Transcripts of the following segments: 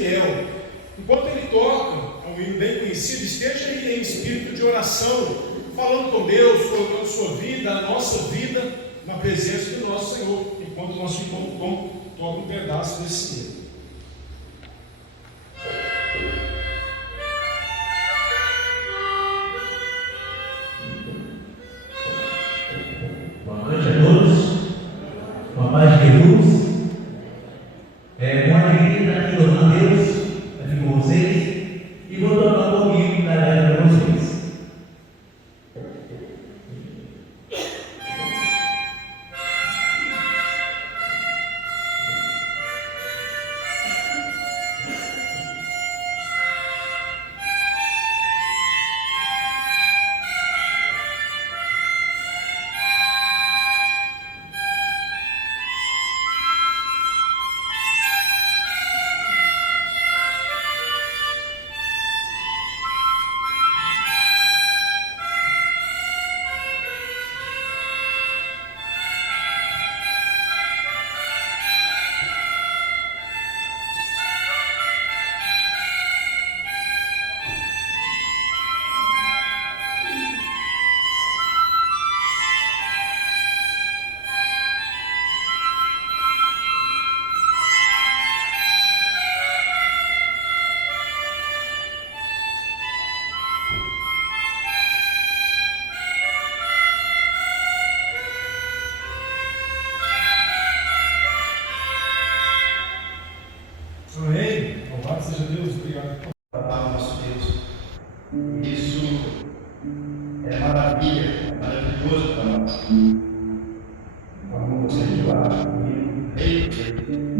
fiel. Enquanto ele toca, é um hino bem conhecido, esteja aí em espírito de oração, falando com Deus, colocando sua vida, a nossa vida, na presença do nosso Senhor, enquanto nós ficamos toca um pedaço desse hino. Boa noite a todos, com a paz de Jesus. É uma alegria estar aqui louvando a Deus, aqui com vocês, e vou tocar um pouquinho da letra para vocês. Amém. Louvado seja Deus, obrigado. Nosso Deus. Isso é maravilha, é maravilhoso para nós. Vamos enjoar o Rei dos Reis.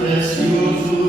Precioso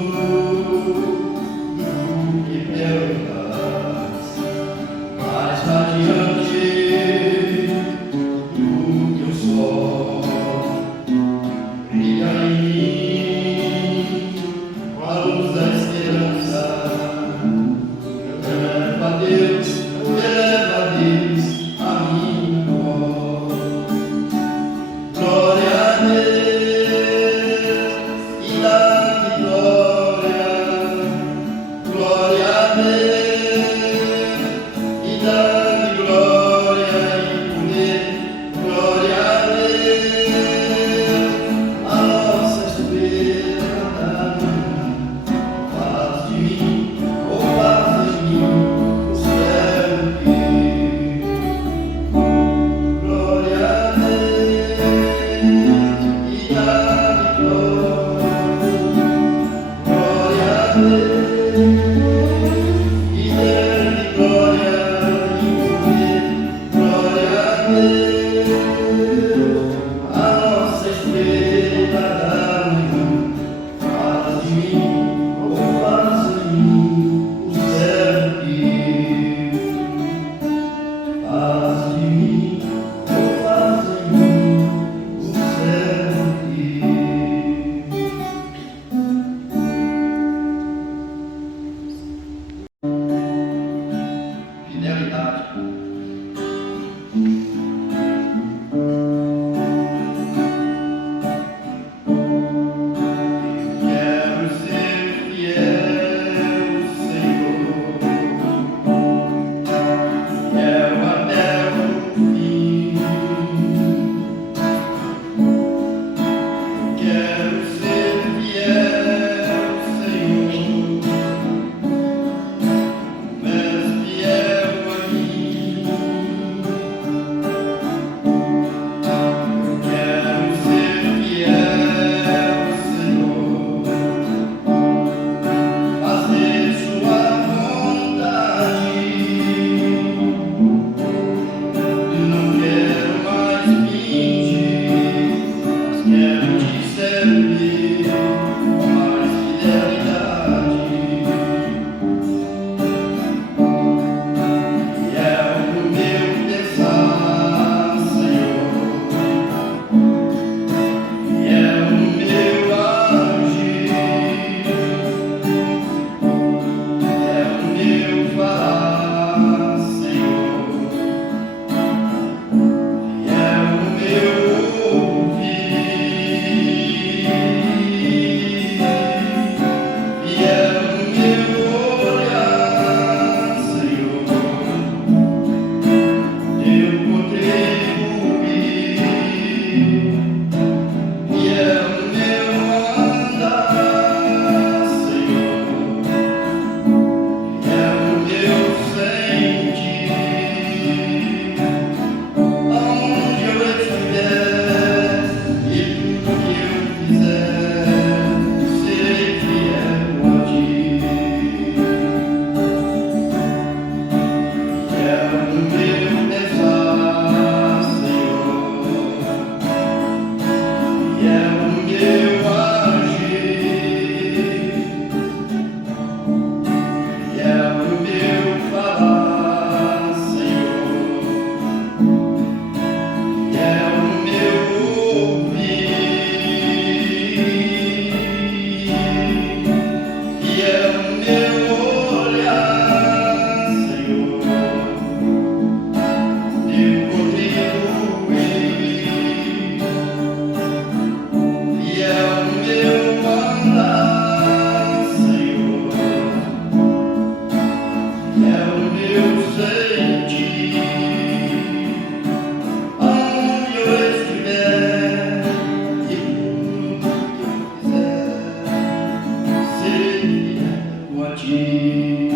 a ti.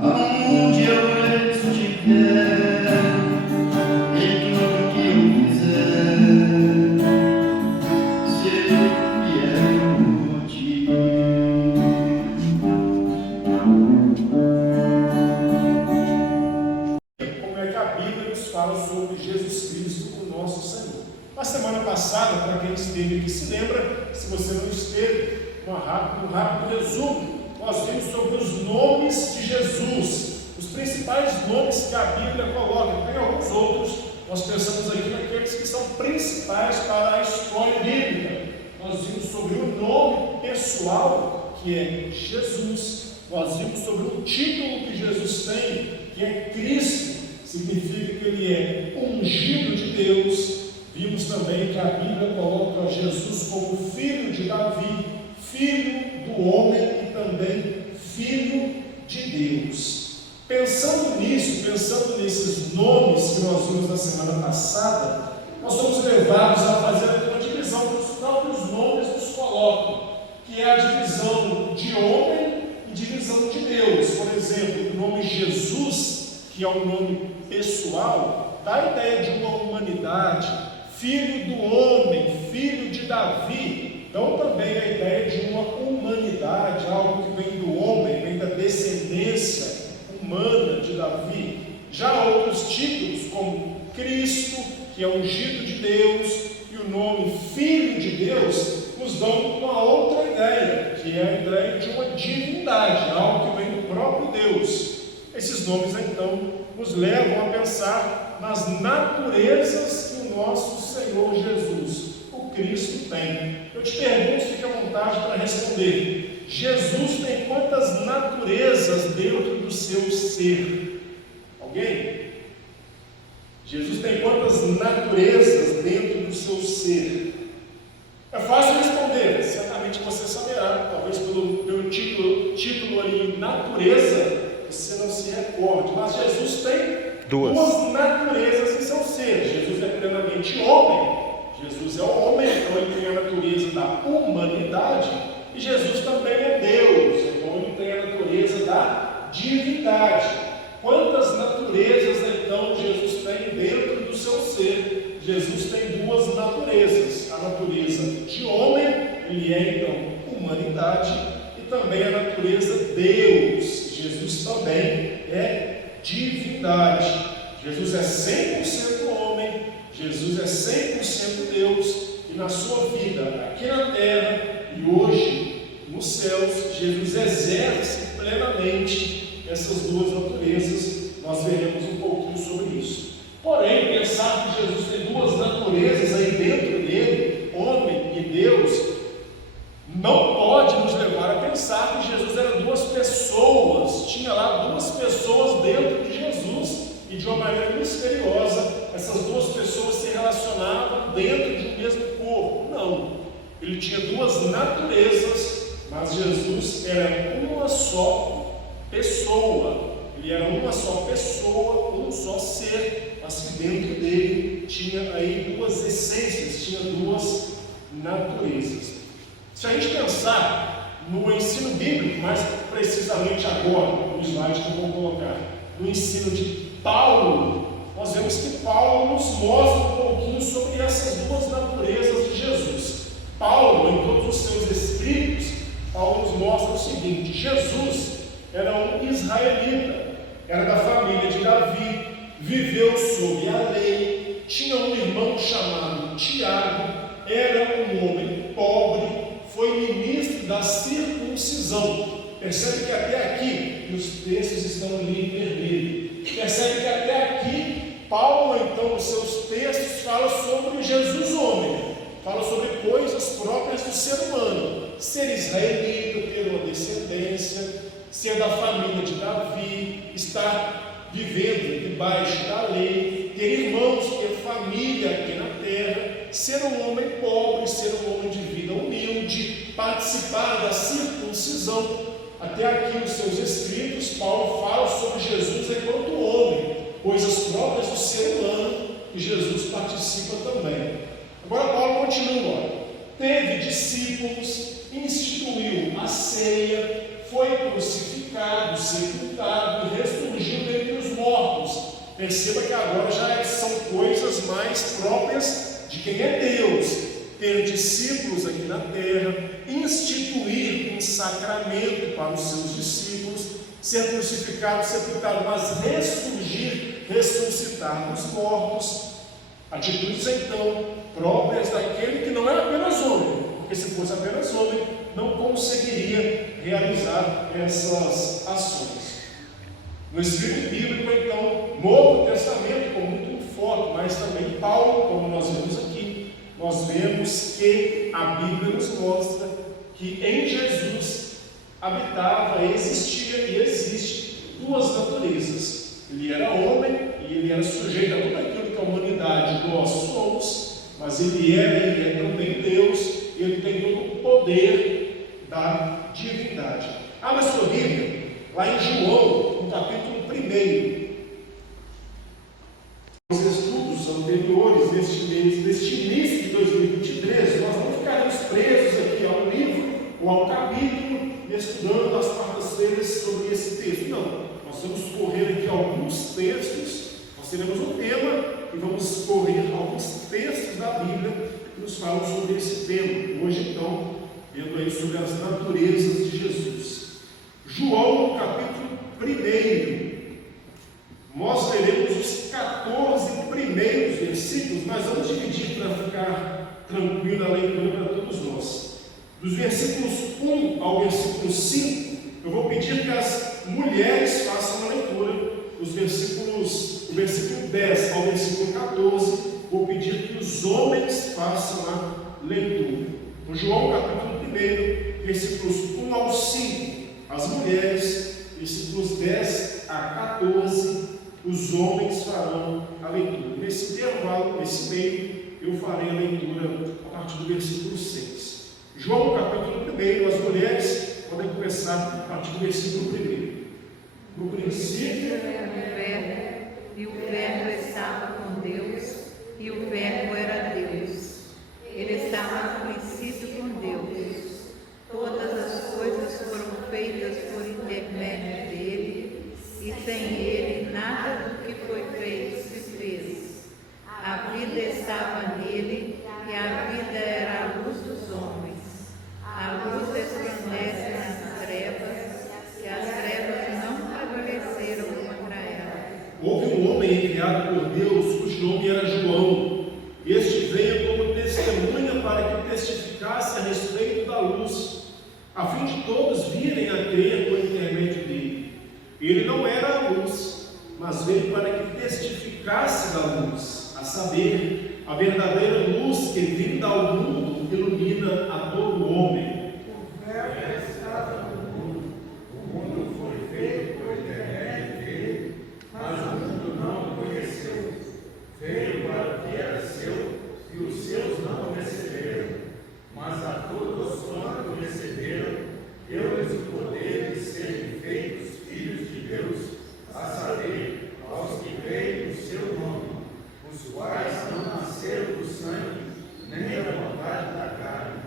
Aonde eu estiver, em tudo que eu fizer, serei fiel a ti. Como é que a Bíblia nos fala sobre Jesus Cristo, o nosso Senhor? Na semana passada, para quem esteve aqui se lembra, se você não esteve, um rápido resumo, nós vimos sobre os nomes de Jesus, os principais nomes que a Bíblia coloca. Tem alguns outros, nós pensamos aqui naqueles que são principais para a história bíblica. Nós vimos sobre o nome pessoal, que é Jesus. Nós vimos sobre o título que Jesus tem, que é Cristo, significa que ele é ungido de Deus. Vimos também que a Bíblia coloca Jesus como filho de Davi, filho do homem e também filho de Deus. Pensando nisso, pensando nesses nomes que nós vimos na semana passada, nós somos levados a fazer uma divisão que os próprios nomes nos colocam, que é a divisão de homem e divisão de Deus. Por exemplo, o nome Jesus, que é um nome pessoal, dá a ideia de uma humanidade, filho do homem, filho de Davi, dão também a ideia de uma humanidade, algo que vem do homem, vem da descendência humana de Davi. Já outros títulos, como Cristo, que é ungido de Deus, e o nome Filho de Deus, nos dão uma outra ideia, que é a ideia de uma divindade, algo que vem do próprio Deus. Esses nomes, então, nos levam a pensar nas naturezas que o nosso Senhor Jesus, o Cristo, tem. Eu te pergunto, fique à vontade para responder. Jesus tem quantas naturezas dentro do seu ser? Alguém? Jesus tem quantas naturezas dentro do seu ser? É fácil responder, certamente você saberá, talvez pelo título ali, natureza, você não se recorde, mas Jesus tem duas naturezas em seu ser. Jesus é plenamente homem, Jesus é o homem, então ele tem a natureza da humanidade, e Jesus também é Deus, então ele tem a natureza da divindade. Quantas naturezas então Jesus tem dentro do seu ser? Jesus tem duas naturezas, a natureza de homem, ele é então humanidade, e também a natureza Deus. Jesus também é divindade. Jesus é 100% homem, Jesus é 100% Deus, e na sua vida aqui na terra e hoje nos céus, Jesus exerce plenamente essas duas naturezas. Nós veremos um pouquinho sobre isso. Porém, pensar que Jesus tem duas naturezas aí dentro dele, homem e Deus, não pode nos levar a pensar que Jesus era duas pessoas, tinha lá duas pessoas dentro de Jesus, e de uma maneira misteriosa, essas duas pessoas se relacionavam dentro de um mesmo corpo. Não, ele tinha duas naturezas, mas Jesus era uma só pessoa, ele era uma só pessoa, um só ser, mas que dentro dele tinha aí duas essências, tinha duas naturezas. Se a gente pensar no ensino bíblico, mais precisamente agora, no slide que eu vou colocar, no ensino de Paulo, nós vemos que Paulo nos mostra um pouquinho sobre essas duas naturezas de Jesus. Paulo, em todos os seus escritos, Paulo nos mostra o seguinte: Jesus era um israelita, era da família de Davi, viveu sob a lei, tinha um irmão chamado Tiago, era um homem pobre, foi ministro da circuncisão. Percebe que até aqui, e os textos estão ali em vermelho, percebe que até aqui, Paulo, então, nos seus textos, fala sobre Jesus homem, fala sobre coisas próprias do ser humano, ser israelita, ter uma descendência, ser da família de Davi, estar vivendo debaixo da lei, ter irmãos, ter família aqui na terra, ser um homem pobre, ser um homem de vida humilde, participar da circuncisão. Até aqui nos seus escritos, Paulo fala sobre Jesus enquanto homem, coisas próprias do ser humano, que Jesus participa também. Agora Paulo continua: teve discípulos, instituiu a ceia, ceia, foi crucificado, sepultado e ressurgiu dentre os mortos. Perceba que agora já são coisas mais próprias de quem é Deus. Ter discípulos aqui na terra, instituir um sacramento para os seus discípulos, ser crucificado, sepultado, mas ressurgir, ressuscitar dos mortos. Atitudes então próprias daquele que não é apenas homem, porque se fosse apenas homem, não conseguiria realizar essas ações. No escrito bíblico, então, Novo Testamento com muito foco, mas também Paulo, como nós vemos aqui, nós vemos que a Bíblia nos mostra que em Jesus habitava, existia e existe duas naturezas. Ele era homem e ele era sujeito a tudo aquilo que a humanidade nós somos, mas ele é também Deus e ele tem todo o poder da divindade. Abra sua Bíblia, lá em João, no capítulo 1. Os estudos anteriores deste início de 2023, nós não ficaremos presos aqui ao livro ou ao capítulo, estudando as quartas-feiras sobre esse texto. Não, nós vamos correr aqui alguns textos, nós teremos um tema e vamos correr alguns textos da Bíblia que nos falam sobre esse tema. Hoje, então, vendo aí sobre as naturezas de Jesus. João, no capítulo 1, nós teremos os 14 primeiros versículos, mas vamos dividir para ficar tranquila a leitura para todos nós. Dos versículos 1 ao versículo 5, eu vou pedir que as mulheres façam a leitura. O versículo 10 ao versículo 14, vou pedir que os homens façam a leitura. No João capítulo 1, versículos 1 ao 5, as mulheres, versículos 10 a 14, os homens farão a leitura. Nesse intervalo, nesse meio, eu farei a leitura a partir do versículo 6. João capítulo 1, as mulheres podem começar a partir do versículo 1. No princípio era o Verbo, e o Verbo estava com Deus, e o Verbo era Deus. Ele estava no princípio com Deus. Todas as coisas foram feitas por intermédio dele, e sem ele nada do que foi feito se fez. A vida estava nele, e a vida era a luz dos homens. A luz resplandece nas trevas, e as trevas não prevaleceram contra ela. houve um homem enviado por Deus, cujo nome era João. Este veio como testemunha para que testificasse a respeito da luz, a fim de todos virem a crer por intermédio dele. Ele não era a luz, mas veio para que testificasse da luz, a saber, a verdadeira luz que vinda ao mundo ilumina a todo homem. O Verbo estava no mundo foi feito por intermédio dele, mas o mundo não o conheceu. Veio para o que era seu, e os seus não o receberam. Mas a todos quanto o receberam, deu-lhes o poder de serem feitos filhos de Deus, a saber, aos que creem no seu nome, os quais não nasceram do sangue, nem da vontade da carne,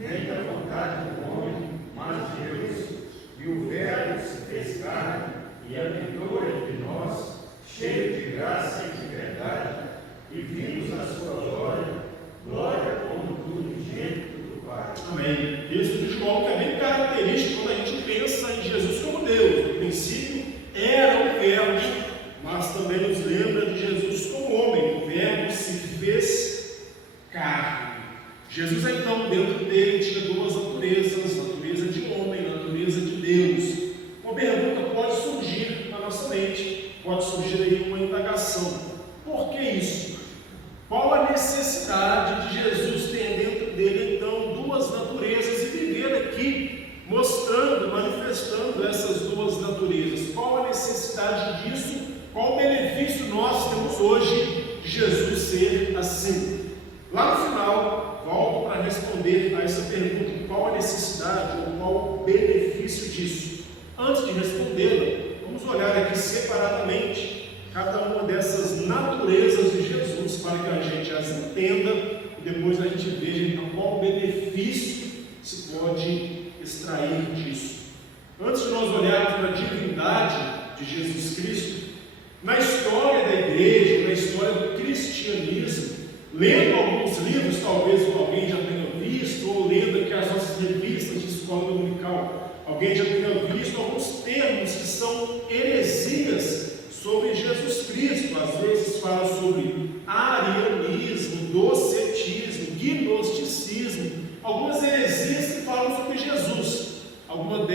nem da vontade do homem, mas de Deus. E o Verbo se fez carne e habitou entre nós, cheio de graça e de verdade, e vimos a sua glória, glória como do unigênito do Pai. Amém. Isso de João que é bem característico quando a gente pensa em Jesus como Deus. No princípio era o Verbo, mas também nos lembra de Jesus como homem. O Verbo se fez carne. Jesus, então, dentro dele tinha duas naturezas, natureza de homem, natureza de Deus. Uma pergunta pode surgir na nossa mente, pode surgir aí uma indagação. Por que isso? Qual a necessidade de Jesus ter dentro dele, então, duas naturezas e viver aqui mostrando, manifestando essas duas naturezas? Qual a necessidade disso? Qual o benefício nós temos hoje de Jesus ser assim? Lá no final, volto para responder a essa pergunta: qual a necessidade ou qual o benefício disso? Antes de respondê-la, vamos olhar aqui separadamente cada uma dessas naturezas de Jesus para que a gente as entenda e depois a gente veja então qual o benefício se pode extrair disso. Antes de nós olharmos para a divindade de Jesus Cristo, na história da igreja, na história do cristianismo, lendo alguns livros, talvez alguém já tenha visto, ou lendo aqui as nossas revistas de escola dominical, alguém já tenha visto alguns termos que são heresias sobre Jesus Cristo. Às vezes fala sobre arianismo, docetismo, gnosticismo, algumas heresias que falam sobre Jesus. Algumas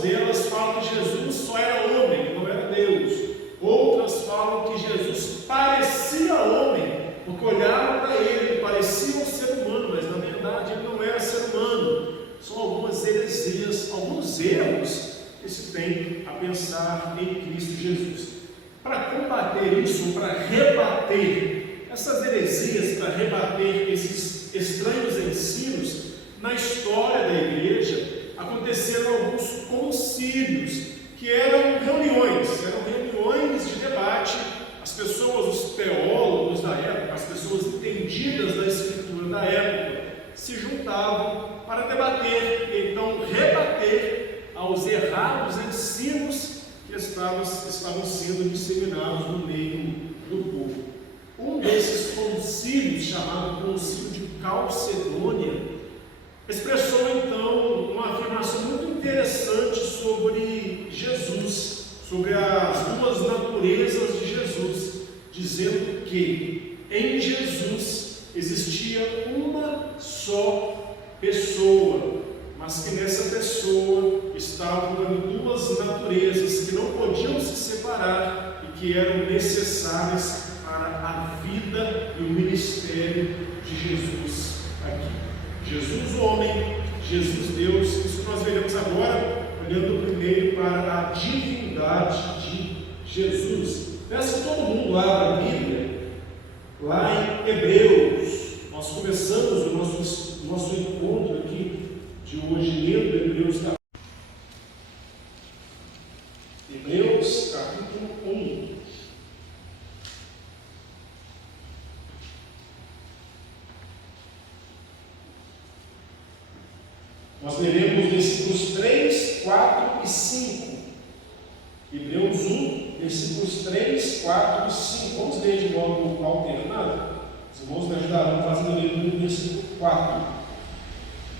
delas falam que Jesus só era homem, não era Deus. Outras falam que Jesus parecia homem, porque olharam para ele parecia um ser humano, mas na verdade ele não era ser humano. São algumas heresias, alguns erros que se tem a pensar em Cristo Jesus. Para combater isso, para rebater essas heresias, para rebater esses estranhos ensinos, na história da igreja aconteceram alguns concílios, que eram reuniões de debate. As pessoas, os teólogos da época, as pessoas entendidas da Escritura da época, se juntavam para debater, e então rebater aos errados ensinos que estavam sendo disseminados no meio do povo. Um desses concílios, chamado Concílio de Calcedônia, expressou então uma afirmação muito interessante sobre Jesus, sobre as duas naturezas de Jesus, dizendo que em Jesus existia uma só pessoa, mas que nessa pessoa estavam duas naturezas que não podiam se separar e que eram necessárias para a vida e o ministério de Jesus aqui. Jesus homem, Jesus Deus. Isso nós veremos agora, olhando primeiro para a divindade de Jesus. Peço que todo mundo abra a Bíblia, lá em Hebreus. Nós começamos o nosso encontro aqui de hoje lendo Hebreus capítulo 1. Nós leremos versículos 3, 4 e 5. Hebreus 1, versículos 3, 4 e 5. Vamos ler de modo alternado. Os irmãos me ajudarão fazendo a leitura do versículo 4.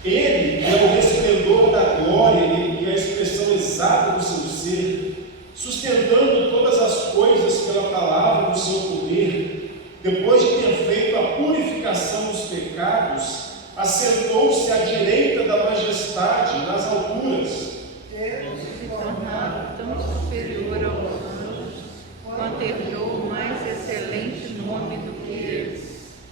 Ele é o resplendor da glória e a expressão exata do seu ser, sustentando todas as coisas pela palavra do seu poder. Depois de ter feito a purificação dos pecados, assentou-se à direita da majestade nas alturas. Deus se tornado tão superior aos anjos, contemplou o mais excelente nome do que eles.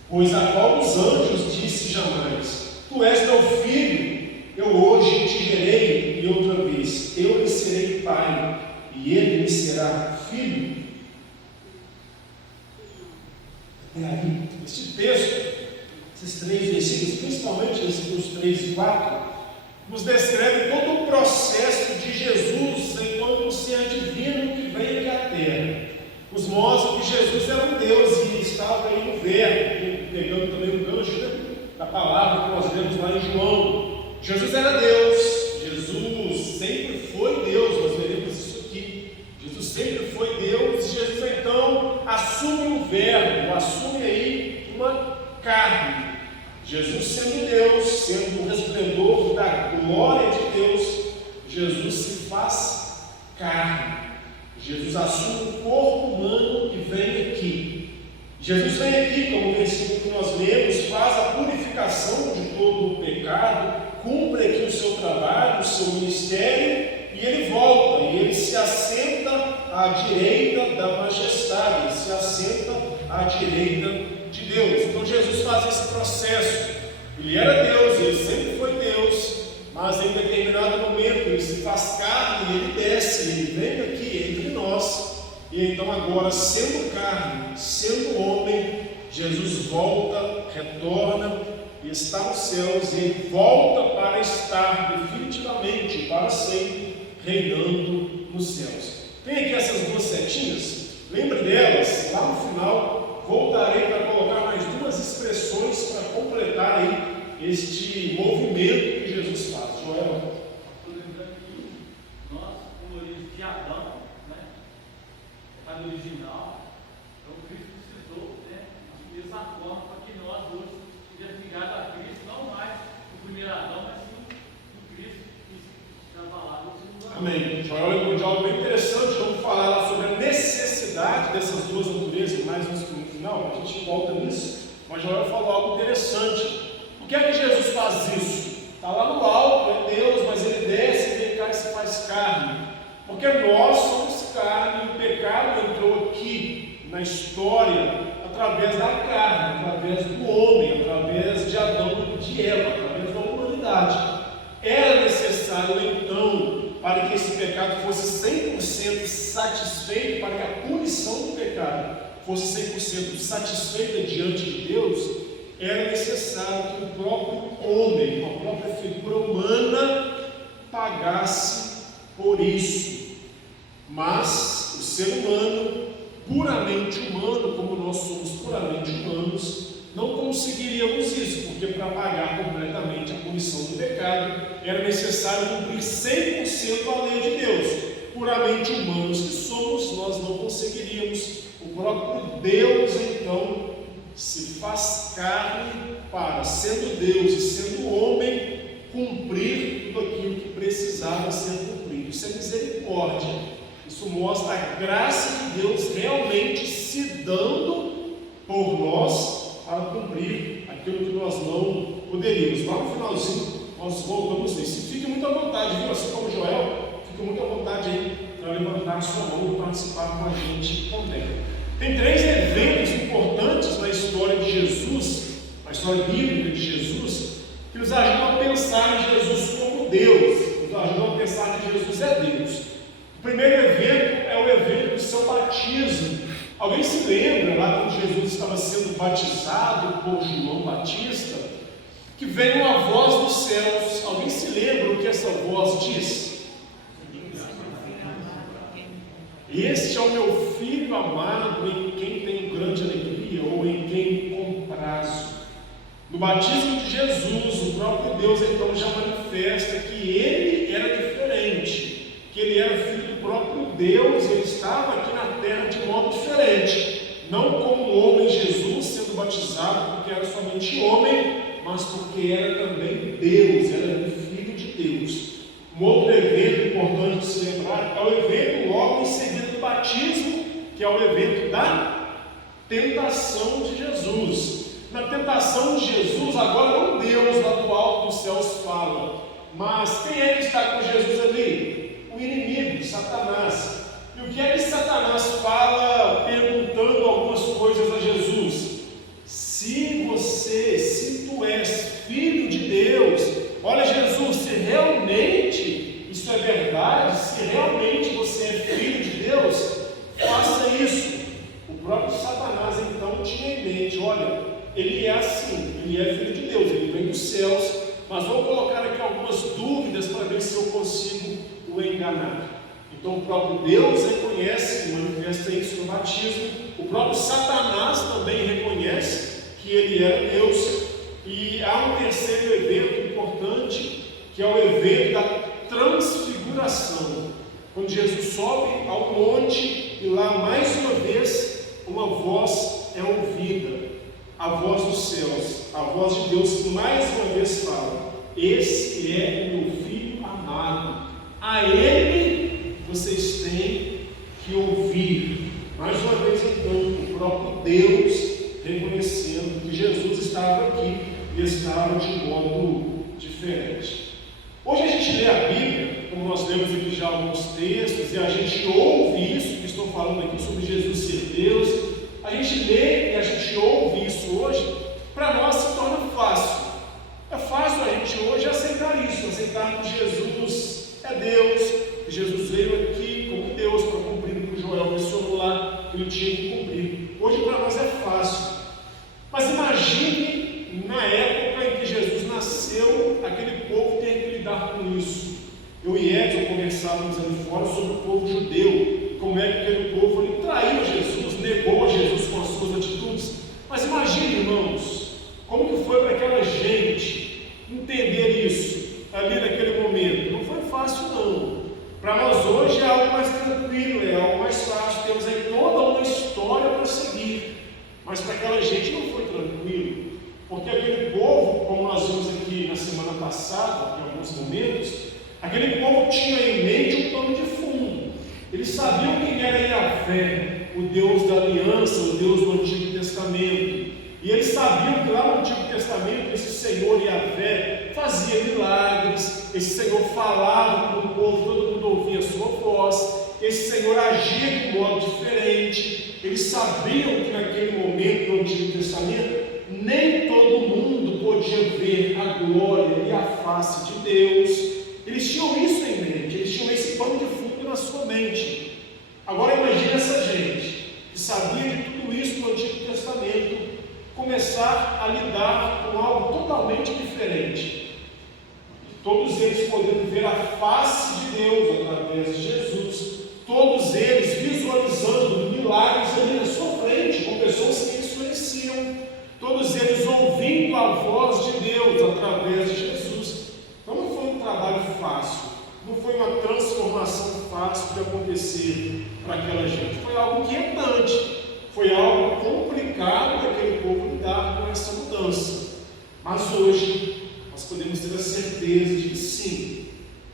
Pois a qual dos anjos disse jamais: Tu és meu filho, eu hoje te gerei, e outra vez, eu lhe serei pai, e ele me será filho. E aí, este texto, esses três versículos, principalmente versículos 3 e 4, nos descreve todo o processo de Jesus enquanto ser divino que veio aqui à terra. Nos mostra que Jesus era um Deus e estava aí no verbo, pegando também o gancho da palavra que nós lemos lá em João. Jesus era Deus, Jesus sempre foi Deus, nós veremos isso aqui. Jesus sempre foi Deus, e Jesus então assume o verbo, assume aí uma carne. Jesus sendo Deus, sendo o resplendor da glória de Deus, Jesus se faz carne. Jesus assume o corpo humano e vem aqui. Jesus vem aqui, como o versículo que nós lemos, faz a purificação de todo o pecado, cumpre aqui o seu trabalho, o seu ministério, e ele volta, e ele se assenta à direita da majestade, ele se assenta à direita de Deus. Então Jesus faz esse processo. Ele era Deus, ele sempre foi Deus, mas em determinado momento ele se faz carne, ele desce, ele vem aqui entre nós, e então agora, sendo carne, sendo homem, Jesus volta, retorna e está nos céus, e ele volta para estar definitivamente, para sempre, reinando nos céus. Tem aqui essas duas setinhas, lembre delas, lá no final voltarei para colocar mais duas expressões para completar aí este movimento que Jesus faz. Joel. Amém. Joel lembrou de algo bem interessante. Vamos falar lá sobre a necessidade dessas duas naturezas, mais no final, a gente volta nisso. Mas Joel falou algo interessante. Por que é que Jesus faz isso? Está lá no alto, é Deus, mas ele desce, vem cá e se faz carne. Porque nós somos carne e o pecado entrou aqui na história através da carne, através do homem, através de Adão e de Eva, através da humanidade. Era necessário então, para que esse pecado fosse 100% satisfeito, para que a punição do pecado fosse 100% satisfeita diante de Deus, era necessário que o próprio homem, a própria figura humana, pagasse por isso. Mas o ser humano, puramente humano, como nós somos puramente humanos, não conseguiríamos isso, porque para pagar completamente a punição do pecado, era necessário cumprir 100% a lei de Deus. Puramente humanos que somos, nós não conseguiríamos. O próprio Deus, então, se faz carne para, sendo Deus e sendo homem, cumprir tudo aquilo que precisava ser cumprido. Isso é misericórdia. Isso mostra a graça de Deus realmente se dando por nós para cumprir aquilo que nós não poderíamos. Lá no finalzinho, nós voltamos nisso. Fique muito à vontade, viu? Assim como Joel, fique muito à vontade aí para levantar a sua mão e participar com a gente também. Tem 3 eventos importantes na história de Jesus, na história bíblica de Jesus, que nos ajudam a pensar em Jesus como Deus, nos ajudam a pensar que Jesus é Deus. O primeiro evento é o evento do seu batismo. Alguém se lembra lá quando Jesus estava sendo batizado por João Batista, que veio uma voz dos céus? Alguém se lembra o que essa voz diz? Este é o meu filho amado, em quem tenho grande alegria, ou em quem comprazo. No batismo de Jesus, o próprio Deus então já manifesta que ele era diferente, que ele era filho do próprio Deus, ele estava aqui na terra de modo diferente, não como o homem Jesus sendo batizado porque era somente homem, mas porque era também Deus, era filho de Deus. Um outro evento importante de se lembrar é o evento logo em seguida do batismo, que é o evento da tentação de Jesus. Na tentação de Jesus, agora não Deus lá do alto dos céus fala, mas quem é que está com Jesus ali? O inimigo, Satanás. E o que é que Satanás fala perguntando algumas coisas a Jesus? Se tu és filho de Deus, olha Jesus, se realmente isso é verdade, se realmente você é filho de Deus, faça isso. O próprio Satanás então tinha em mente, olha, ele é assim, ele é filho de Deus, ele vem dos céus, mas vou colocar aqui algumas dúvidas para ver se eu consigo o enganar. Então o próprio Deus reconhece e manifesta isso no batismo, o próprio Satanás também reconhece que ele é Deus. E há um terceiro evento importante, que é o evento da transfiguração, quando Jesus sobe ao monte e lá mais uma vez uma voz é ouvida, a voz dos céus, a voz de Deus que mais uma vez fala: esse é o meu filho amado, a ele vocês têm que ouvir. Mais uma vez então o próprio Deus reconhecendo que Jesus estava aqui e estava de modo diferente. Hoje a gente lê a Bíblia, como nós lemos aqui já alguns textos, e a gente ouve isso que estou falando aqui sobre Jesus ser Deus. A gente lê e a gente ouve isso hoje, para nós se torna fácil. É fácil a gente hoje aceitar isso, aceitar que Jesus é Deus, que Jesus veio aqui como Deus para cumprir o que o Joel mencionou lá, que ele tinha que cumprir. Hoje para nós é fácil. Mas imagine na época em que Jesus nasceu, aquele povo tem que lidar com isso. Eu e Edson conversávamos ali fora sobre o povo judeu, como é que aquele povo ele traiu Jesus, negou Jesus com as suas atitudes. Mas imagine, irmãos, como que foi para aquela gente entender isso ali naquele momento. Não foi fácil não. Para nós hoje é algo mais tranquilo, é algo mais fácil, temos aí toda uma história para seguir. Mas para aquela gente não foi tranquilo, porque aquele povo, como nós vimos aqui na semana passada, em alguns momentos, aquele povo tinha em mente um Yahvé, o Deus da aliança, o Deus do Antigo Testamento. E eles sabiam que lá no Antigo Testamento esse Senhor Yahvé fazia milagres, esse Senhor falava com o povo, todo mundo ouvia a sua voz, esse Senhor agia de um modo diferente. Eles sabiam que naquele momento do Antigo Testamento nem todo mundo podia ver a glória e a face de Deus. Eles tinham isso em mente, eles tinham esse pano de fundo na sua mente. Agora imagine essa gente que sabia de tudo isso no Antigo Testamento começar a lidar com algo totalmente diferente. Todos eles podendo ver a face de Deus através de Jesus, todos eles visualizando milagres ali na sua frente, com pessoas que eles conheciam, todos eles ouvindo a voz de Deus através de Jesus. Então não foi um trabalho fácil, não foi uma transformação fácil de acontecer para aquela gente, foi algo inquietante, foi algo complicado para aquele povo lidar com essa mudança. Mas hoje nós podemos ter a certeza de que sim,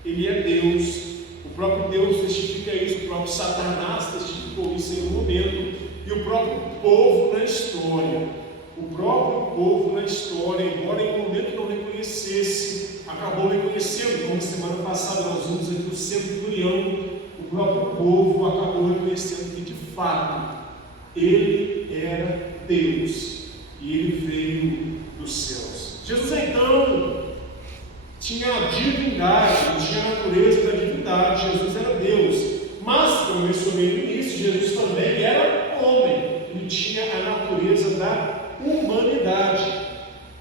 Ele é Deus, o próprio Deus testifica isso, o próprio Satanás testificou isso em um momento, e o próprio povo na história. O próprio povo na história, embora em um momento não reconhecesse, acabou reconhecendo. Como semana passada nós vimos aqui o centurião, o próprio povo acabou reconhecendo que de fato Ele era Deus e Ele veio dos céus. Jesus então tinha a divindade, tinha a natureza da divindade. Jesus era Deus, mas como eu mencionei no início, Jesus também era homem, ele tinha a natureza da humanidade.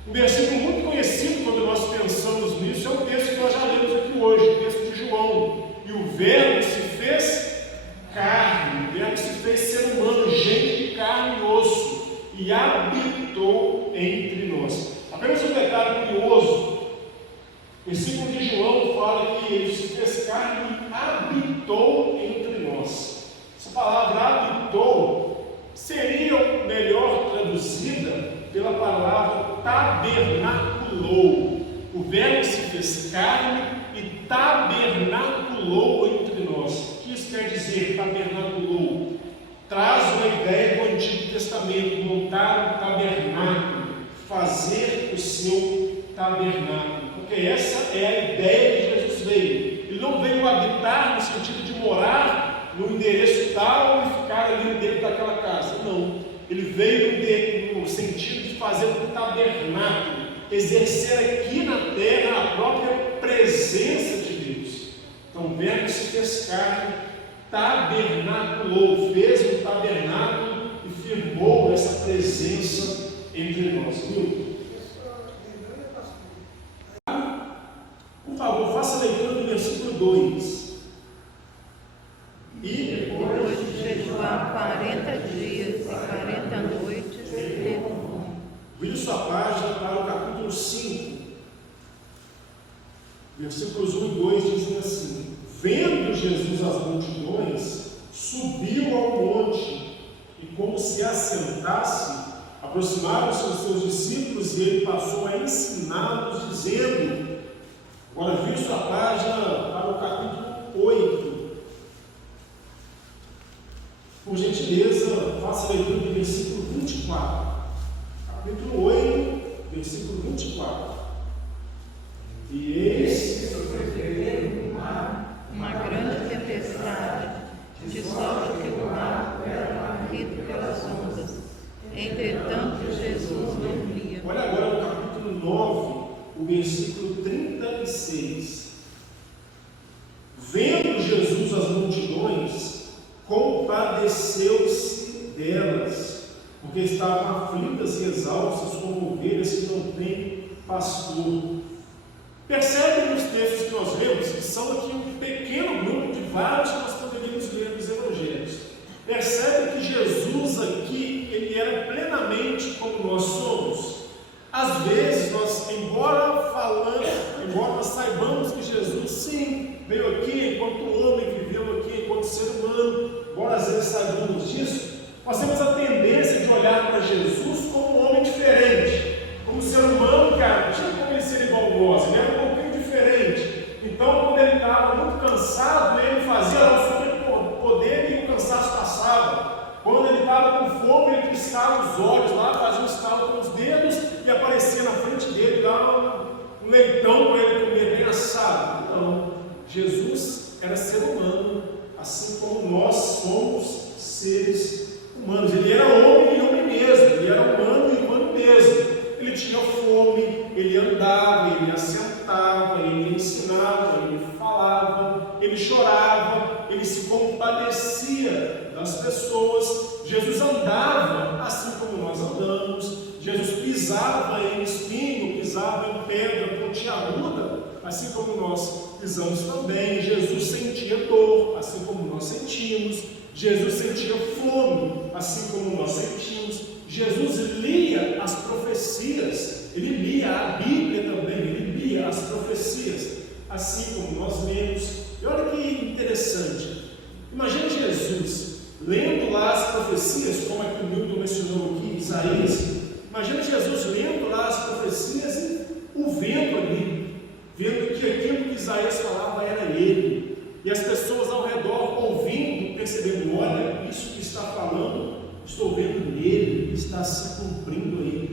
Um versículo muito conhecido quando nós pensamos nisso é o texto que nós já lemos aqui hoje, o texto de João. E o Verbo se fez carne, o Verbo se fez ser humano, gente de carne e osso, e habitou entre nós. Apenas um detalhe curioso, o versículo de João fala que ele se fez carne e habitou entre nós. Essa palavra habitou seria melhor traduzida pela palavra tabernaculou. O Verbo se fez carne e tabernaculou entre nós. O que isso quer dizer, tabernaculou? Traz uma ideia do Antigo Testamento, montar um tabernáculo, fazer o seu tabernáculo, porque essa é a ideia que Jesus veio. Ele não veio habitar no sentido de morar no endereço tal e ficar ali dentro daquela casa, não. Ele veio no sentido de fazer um tabernáculo, exercer aqui na terra a própria presença de Deus. Então o Verbo se fez carne, tabernaculou, fez um tabernáculo e firmou essa presença entre nós. Viu? Por favor, faça a leitura do versículo 2. E depois de jejuar 40 dias e 40 noites, teve fome. vire sua página para o capítulo 5, versículos 1 e 2 dizem assim: vendo Jesus as multidões, subiu ao monte, e como se assentasse, aproximaram-se os seus discípulos, e ele passou a ensiná-los, dizendo. Agora vire sua página para o capítulo 8. Por gentileza, faça a leitura do versículo 24. Capítulo 8, versículo 24. E eis que sobreveio uma grande tempestade, de sorte que o mar era varrido pelas ondas. Entretanto, Jesus dormia. Olha agora no capítulo 9, o versículo 36. Vendo Jesus as multidões, compadeceu-se delas, porque estavam aflitas e exaustas como ovelhas que não têm pastor. Percebem nos textos que nós lemos que são aqui um pequeno grupo de vários que nós poderíamos ler nos evangelhos. Percebe que Jesus aqui, ele era plenamente como nós somos. Às vezes, embora nós saibamos que Jesus, sim, veio aqui enquanto homem, viveu aqui enquanto ser humano, embora às vezes saibamos disso, nós temos a tendência de olhar para Jesus como um homem diferente, como um ser humano, cara, não tinha como ele ser igual a nós, ele era um pouquinho diferente. Então, quando ele estava muito cansado, ele fazia lá o superpoder e o cansaço passava. chorava, ele se compadecia das pessoas. Jesus andava assim como nós andamos. Jesus pisava em espinho, pisava em pedra pontiaguda, assim como nós pisamos também. Jesus sentia dor, assim como nós sentimos. Jesus sentia fome, assim como nós sentimos. Jesus lia as profecias, ele lia a Bíblia também, ele lia as profecias, assim como nós lemos. E olha que interessante, imagina Jesus lendo lá as profecias, como é que o Milton mencionou aqui, Isaías. Imagina Jesus lendo lá as profecias e o vendo ali, vendo que aquilo que Isaías falava era ele, e as pessoas ao redor ouvindo, percebendo: olha, isso que está falando, estou vendo nele, está se cumprindo aí.